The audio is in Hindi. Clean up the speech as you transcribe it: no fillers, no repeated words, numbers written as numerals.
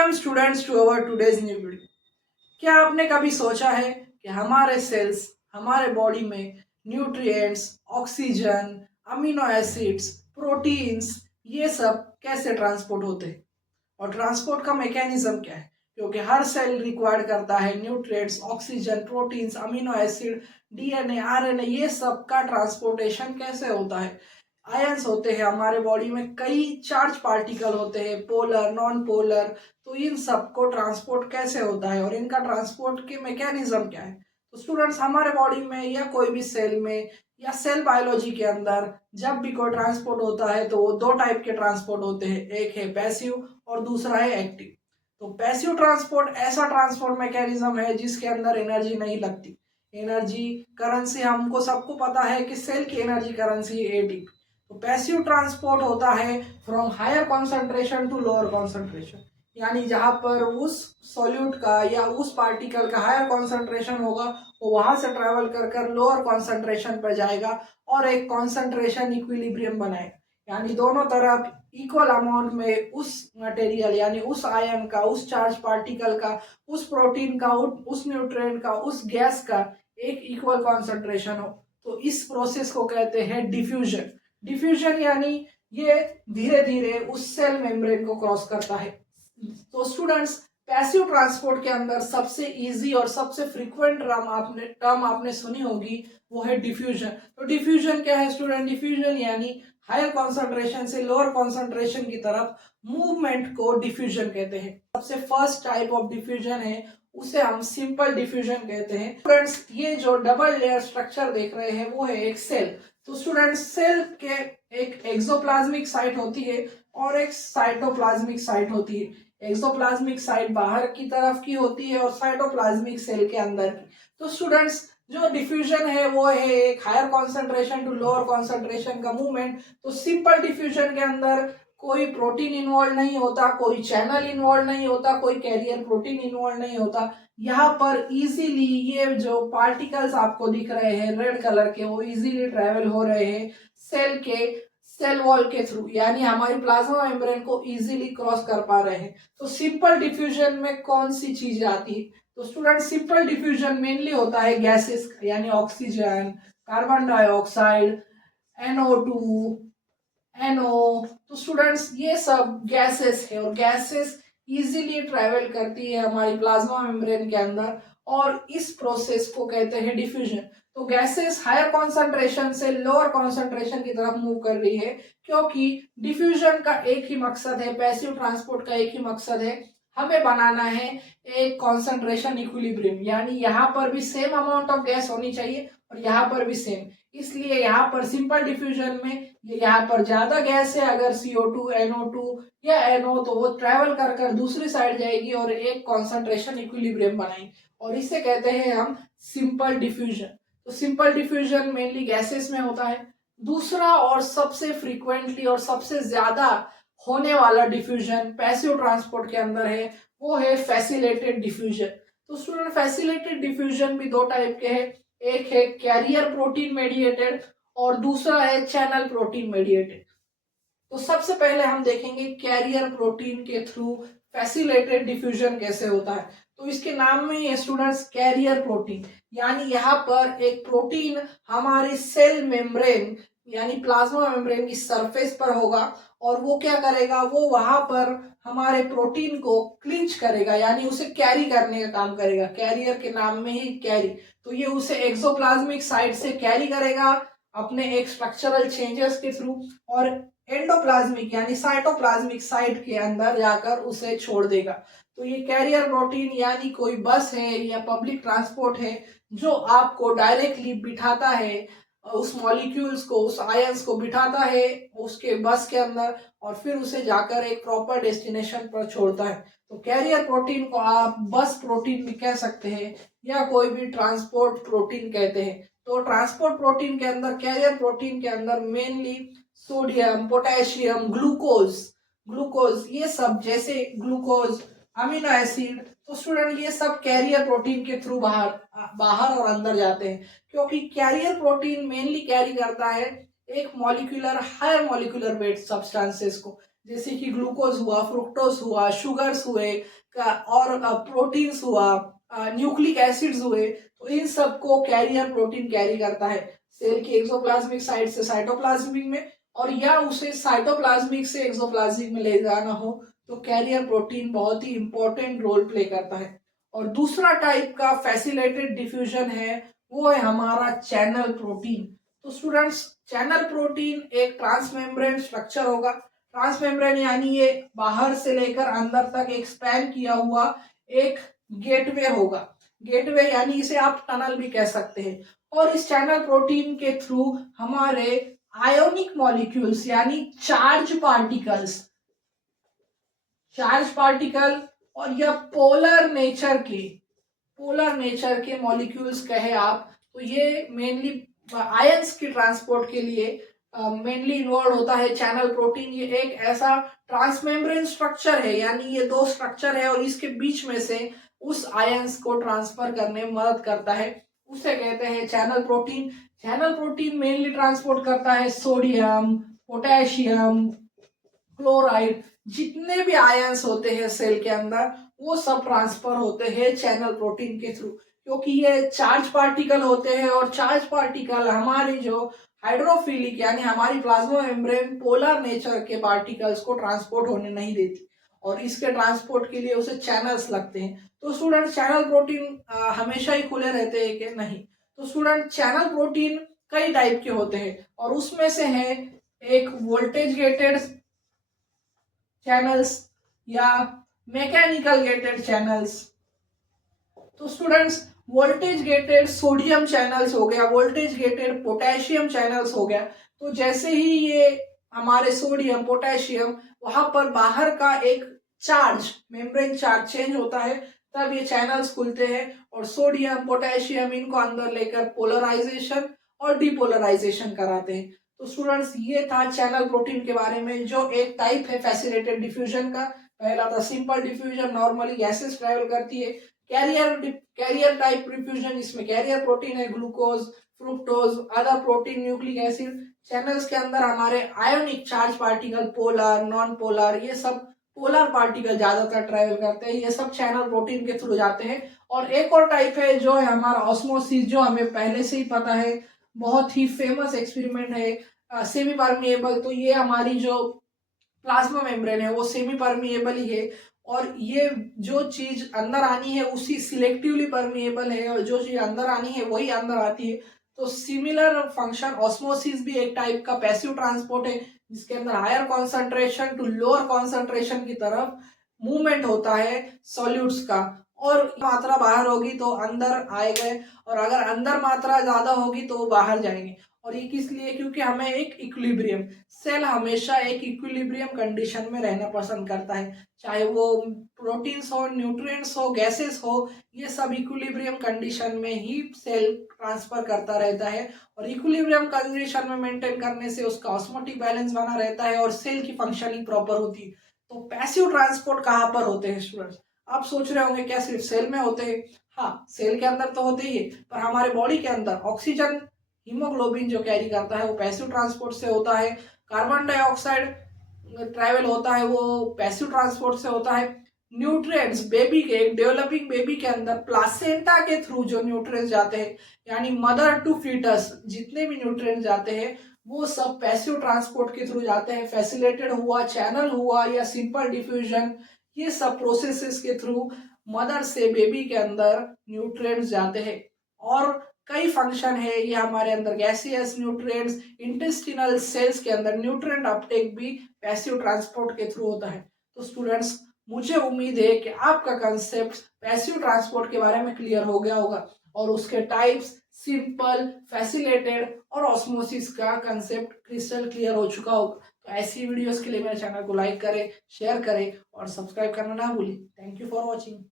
Welcome students to our today's new video. क्या आपने कभी सोचा है कि हमारे सेल्स हमारे बॉडी में nutrients, oxygen, amino acids, proteins ये सब कैसे ट्रांसपोर्ट होते हैं और ट्रांसपोर्ट का मैकेनिज्म क्या है? क्योंकि हर सेल रिक्वायर्ड करता है nutrients, oxygen, proteins, amino acid, DNA, RNA ये सब का ट्रांसपोर्टेशन कैसे होता है। आयंस होते हैं हमारे बॉडी में, कई चार्ज पार्टिकल होते हैं, पोलर, नॉन पोलर, तो इन सब को ट्रांसपोर्ट कैसे होता है और इनका ट्रांसपोर्ट के मैकेनिज्म क्या है। तो स्टूडेंट्स, हमारे बॉडी में या कोई भी सेल में या सेल बायोलॉजी के अंदर जब भी कोई ट्रांसपोर्ट होता है तो वो दो टाइप के ट्रांसपोर्ट होते हैं, एक है पैसिव और दूसरा है एक्टिव। तो पैसिव ट्रांसपोर्ट ऐसा ट्रांसपोर्ट मैकेनिज्म है जिसके अंदर एनर्जी नहीं लगती। एनर्जी करेंसी हमको सबको पता है कि सेल की एनर्जी करेंसी एटीपी। तो पैसिव ट्रांसपोर्ट होता है from higher concentration to lower concentration, यानी जहां पर उस सॉल्यूट का या उस पार्टिकल का हायर कॉन्सेंट्रेशन होगा वो वहां से ट्रेवल कर कर लोअर कॉन्सेंट्रेशन पर जाएगा और एक कॉन्सेंट्रेशन इक्विलिब्रियम बनाएगा, यानी दोनों तरफ इक्वल अमाउंट में उस मटेरियल यानी उस आयन का, उस चार्ज पार्टिकल का, उस प्रोटीन का, उस न्यूट्रिएंट का, उस गैस का एक इक्वल कॉन्सेंट्रेशन हो। तो इस प्रोसेस को कहते हैं डिफ्यूजन। डिफ्यूजन यानी ये धीरे धीरे उस सेल मेम्ब्रेन को क्रॉस करता है। तो स्टूडेंट्स, पैसिव ट्रांसपोर्ट के अंदर सबसे इजी और सबसे फ्रीक्वेंट टर्म आपने सुनी होगी वो है डिफ्यूजन। तो डिफ्यूजन क्या है स्टूडेंट? डिफ्यूजन यानी हायर कॉन्सेंट्रेशन से लोअर कॉन्सेंट्रेशन की तरफ मूवमेंट को डिफ्यूजन कहते हैं। सबसे फर्स्ट टाइप ऑफ डिफ्यूजन है उसे हम सिंपल डिफ्यूजन कहते हैं। स्टूडेंट्स, ये जो डबल लेयर स्ट्रक्चर देख रहे हैं वो है एक सेल। तो स्टूडेंट्स, सेल के एक एक्सोप्लाज्मिक साइट होती है और एक साइटोप्लाज्मिक साइट होती है। एक्सोप्लाज्मिक साइट बाहर की तरफ की होती है और साइटोप्लाज्मिक सेल के अंदर की। तो स्टूडेंट्स, जो डिफ्यूजन है वो है एक higher concentration to lower concentration का मूवमेंट। तो सिंपल डिफ्यूजन के अंदर कोई प्रोटीन इन्वॉल्व नहीं होता, कोई चैनल इन्वॉल्व नहीं होता, कोई कैरियर प्रोटीन इन्वॉल्व नहीं होता। यहाँ पर इजीली ये जो पार्टिकल्स आपको दिख रहे हैं रेड कलर के, वो इजीली ट्रेवल हो रहे हैं सेल वॉल के थ्रू, यानी हमारी प्लाज्मा मेम्ब्रेन को इजीली क्रॉस कर पा रहे हैं। तो सिंपल डिफ्यूजन में कौन सी चीजें आती है? तो स्टूडेंट, सिंपल डिफ्यूजन मेनली होता है गैसेस, यानी oxygen, carbon dioxide, NO2, NO। तो स्टूडेंट्स, ये सब गैसेस है और गैसेस इजीली ट्रेवल करती है हमारी प्लाज्मा मेम्ब्रेन के अंदर और इस प्रोसेस को कहते हैं डिफ्यूजन। तो गैसेस हायर कॉन्सेंट्रेशन से लोअर कॉन्सेंट्रेशन की तरफ मूव कर रही है, क्योंकि डिफ्यूजन का एक ही मकसद है, पैसिव ट्रांसपोर्ट का एक ही मकसद है, हमें बनाना है एक कॉन्सेंट्रेशन इक्विलिब्रियम, यानी यहाँ पर भी सेम अमाउंट ऑफ गैस होनी चाहिए और यहाँ पर भी सेम। इसलिए यहाँ पर सिंपल डिफ्यूजन में यहाँ पर ज्यादा गैस है, अगर CO2, NO2 या NO, तो वो ट्रेवल कर कर दूसरी साइड जाएगी और एक कॉन्सेंट्रेशन इक्विलिब्रियम बनाएगी और इसे कहते हैं हम सिंपल डिफ्यूजन। तो सिंपल डिफ्यूजन मेनली गैसेस में होता है। दूसरा और सबसे फ्रीक्वेंटली और सबसे ज्यादा होने वाला डिफ्यूजन पैसिव ट्रांसपोर्ट के अंदर है वो है फैसिलिटेटेड डिफ्यूजन। तो स्टूडेंट, फैसिलिटेटेड डिफ्यूजन भी दो टाइप के हैं, एक है कैरियर प्रोटीन मेडिएटेड और दूसरा है चैनल प्रोटीन मेडिएटेड। तो सबसे पहले हम देखेंगे कैरियर प्रोटीन के थ्रू फैसिलिटेटेड डिफ्यूजन कैसे होता है। तो इसके नाम में ही स्टूडेंट्स कैरियर प्रोटीन, यानी यहाँ पर एक प्रोटीन हमारे सेल मेम्ब्रेन यानी प्लाज्मा मेम्ब्रेन की सरफेस पर होगा और वो क्या करेगा, वो वहां पर हमारे प्रोटीन को क्लिंच करेगा, यानी उसे कैरी करने का काम करेगा। कैरियर के नाम में ही कैरी। तो ये उसे एक्सोप्लाज्मिक साइट से कैरी करेगा अपने एक स्ट्रक्चरल चेंजेस के थ्रू और एंडोप्लाज्मिक यानी साइटोप्लाज्मिक साइट के अंदर जाकर उसे छोड़ देगा। तो ये कैरियर प्रोटीन यानी कोई बस है या पब्लिक ट्रांसपोर्ट है जो आपको डायरेक्टली बिठाता है, उस मॉलिक्यूल्स को, उस आयंस को बिठाता है उसके बस के अंदर और फिर उसे जाकर एक प्रॉपर डेस्टिनेशन पर छोड़ता है। तो कैरियर प्रोटीन को आप बस प्रोटीन भी कह सकते हैं या कोई भी ट्रांसपोर्ट प्रोटीन कहते हैं। तो ट्रांसपोर्ट प्रोटीन के अंदर, कैरियर प्रोटीन के अंदर मेनली सोडियम, पोटेशियम, ग्लूकोज ये सब, जैसे ग्लूकोज, अमीनो एसिड। तो स्टूडेंट, ये सब कैरियर प्रोटीन के थ्रू बाहर और अंदर जाते हैं, क्योंकि कैरियर प्रोटीन मेनली कैरी करता है एक molecular, higher molecular weight substances को, जैसे कि ग्लूकोज हुआ, फ्रुक्टोज हुआ, शुगर्स हुए और प्रोटीन्स हुआ, न्यूक्लिक एसिड्स हुए, तो इन सबको कैरियर प्रोटीन कैरी करता है सेल की एक्सोप्लाज्मिक साइट से साइटोप्लाज्मिक में, और या उसे साइटोप्लाज्मिक से एक्सोप्लाज्मिक में ले जाना हो तो कैरियर प्रोटीन बहुत ही इंपॉर्टेंट रोल प्ले करता है। और दूसरा टाइप का फैसिलिटेटेड डिफ्यूजन है, वो है हमारा चैनल प्रोटीन। तो स्टूडेंट्स, चैनल प्रोटीन एक ट्रांसमेम्ब्रेन स्ट्रक्चर होगा। ट्रांसमेम्ब्रेन यानी ये बाहर से लेकर अंदर तक एक स्पैन किया हुआ एक गेटवे होगा। गेटवे यानी इसे आप टनल भी कह सकते हैं। और इस चैनल प्रोटीन के थ्रू हमारे आयोनिक मॉलिक्यूल्स यानी चार्ज पार्टिकल और या पोलर नेचर के मॉलिक्यूल्स कहे आप, तो ये मेनली आयंस की ट्रांसपोर्ट के लिए मेनली इन्वॉल्व होता है चैनल प्रोटीन। ये एक ऐसा ट्रांसमेम्ब्रेन स्ट्रक्चर है, यानी ये दो स्ट्रक्चर है और इसके बीच में से उस आयंस को ट्रांसफर करने में मदद करता है, उसे कहते हैं channel protein. Channel protein mainly transport करता है सोडियम, पोटेशियम, क्लोराइड, जितने भी आयंस होते हैं सेल के अंदर वो सब ट्रांसफर होते हैं चैनल प्रोटीन के थ्रू, क्योंकि ये चार्ज पार्टिकल होते हैं और चार्ज पार्टिकल हमारी जो हाइड्रोफिलिक यानी हमारी प्लाज्मा मेम्ब्रेन पोलर नेचर के पार्टिकल्स को ट्रांसपोर्ट होने नहीं देती, और इसके ट्रांसपोर्ट के लिए उसे चैनल्स लगते हैं। तो स्टूडेंट, चैनल प्रोटीन हमेशा ही खुले रहते हैं कि नहीं? तो स्टूडेंट, चैनल प्रोटीन कई टाइप के होते हैं और उसमें से है एक वोल्टेज गेटेड चैनल्स या मैकेनिकल गेटेड चैनल्स। तो students, voltage gated sodium channels हो गया, वोल्टेज गेटेड पोटेशियम चैनल्स हो गया। तो जैसे ही ये हमारे सोडियम, पोटेशियम वहां पर बाहर का एक चार्ज, मेम्ब्रेन चार्ज चेंज होता है, तब ये चैनल्स खुलते हैं और सोडियम, पोटेशियम इनको अंदर लेकर पोलराइजेशन और डिपोलराइजेशन कराते हैं। तो स्टूडेंट्स, ये था चैनल प्रोटीन के बारे में, जो एक टाइप है फैसिलिटेटेड डिफ्यूजन का। पहला था simple diffusion, normally gases travel करती है। कैरियर टाइप डिफ्यूजन, इसमें कैरियर प्रोटीन है, glucose, fructose, other protein, nucleic acid. Channels के अंदर हमारे ionic charge particle, polar, non polar, ये सब पोलर पार्टिकल ज्यादातर ट्रेवल करते हैं, ये सब चैनल प्रोटीन के थ्रू जाते हैं। और एक और टाइप है जो है हमारा ऑस्मोसिस, जो हमें पहले से ही पता है, बहुत ही फेमस एक्सपेरिमेंट है सेमी परमिएबल। तो ये हमारी जो प्लाज्मा मेम्ब्रेन है वो सेमी परमिएबल ही है, और ये जो चीज अंदर आनी है उसी सिलेक्टिवली परमिएबल है, और जो चीज अंदर आनी है वही अंदर आती है। तो सिमिलर फंक्शन ऑस्मोसिस भी एक टाइप का पैसिव ट्रांसपोर्ट है, जिसके अंदर higher concentration to lower concentration की तरफ मूवमेंट होता है सॉल्यूट्स का, और मात्रा बाहर होगी तो अंदर आए गए, और अगर अंदर मात्रा ज्यादा होगी तो बाहर जाएंगे। और ये किस लिए? क्योंकि हमें एक इक्विलिब्रियम, सेल हमेशा एक इक्विलिब्रियम कंडीशन में रहना पसंद करता है, चाहे वो प्रोटीन्स हो, न्यूट्रिएंट्स हो, गैसेस हो, ये सब इक्विलिब्रियम कंडीशन में ही सेल ट्रांसफर करता रहता है। और इक्विलिब्रियम कंडीशन में मेंटेन करने से उसका ऑस्मोटिक बैलेंस बना रहता है और सेल की फंक्शनिंग प्रॉपर होती है। तो पैसिव ट्रांसपोर्ट कहाँ पर होते हैं स्टूडेंट्स? आप सोच रहे होंगे क्या सिर्फ सेल में होते हैं? हाँ, सेल के अंदर तो होते ही है, पर हमारे बॉडी के अंदर ऑक्सीजन, हीमोग्लोबिन जो कैरी करता है वो पैसिव ट्रांसपोर्ट से होता है। कार्बन डाइऑक्साइड ट्रैवल होता है वो पैसिव ट्रांसपोर्ट से होता है। न्यूट्रिएंट्स, बेबी के, एक डेवलपिंग बेबी के अंदर प्लासेंटा के थ्रू जो न्यूट्रिएंट्स जाते हैं, यानी मदर टू फीटस जितने भी न्यूट्रिएंट्स जाते हैं वो सब पैसिव ट्रांसपोर्ट के थ्रू जाते हैं। फैसिलिटेटेड हुआ, चैनल हुआ या सिंपल डिफ्यूजन, ये सब प्रोसेसेस के थ्रू मदर से बेबी के अंदर न्यूट्रिएंट्स जाते हैं। और कई फंक्शन है ये हमारे अंदर, गैसियस न्यूट्रिएंट्स, इंटेस्टिनल सेल्स के अंदर न्यूट्रिएंट अपटेक भी पैसिव ट्रांसपोर्ट के थ्रू होता है। तो स्टूडेंट्स, मुझे उम्मीद है कि आपका कंसेप्ट पैसिव ट्रांसपोर्ट के बारे में क्लियर हो गया होगा और उसके टाइप्स, सिंपल, फैसिलिटेटेड और ऑस्मोसिस का कंसेप्ट क्रिस्टल क्लियर हो चुका होगा। तो ऐसी वीडियोस के लिए मेरे चैनल को लाइक करें, शेयर करें और सब्सक्राइब करना ना भूलें। Thank you for watching.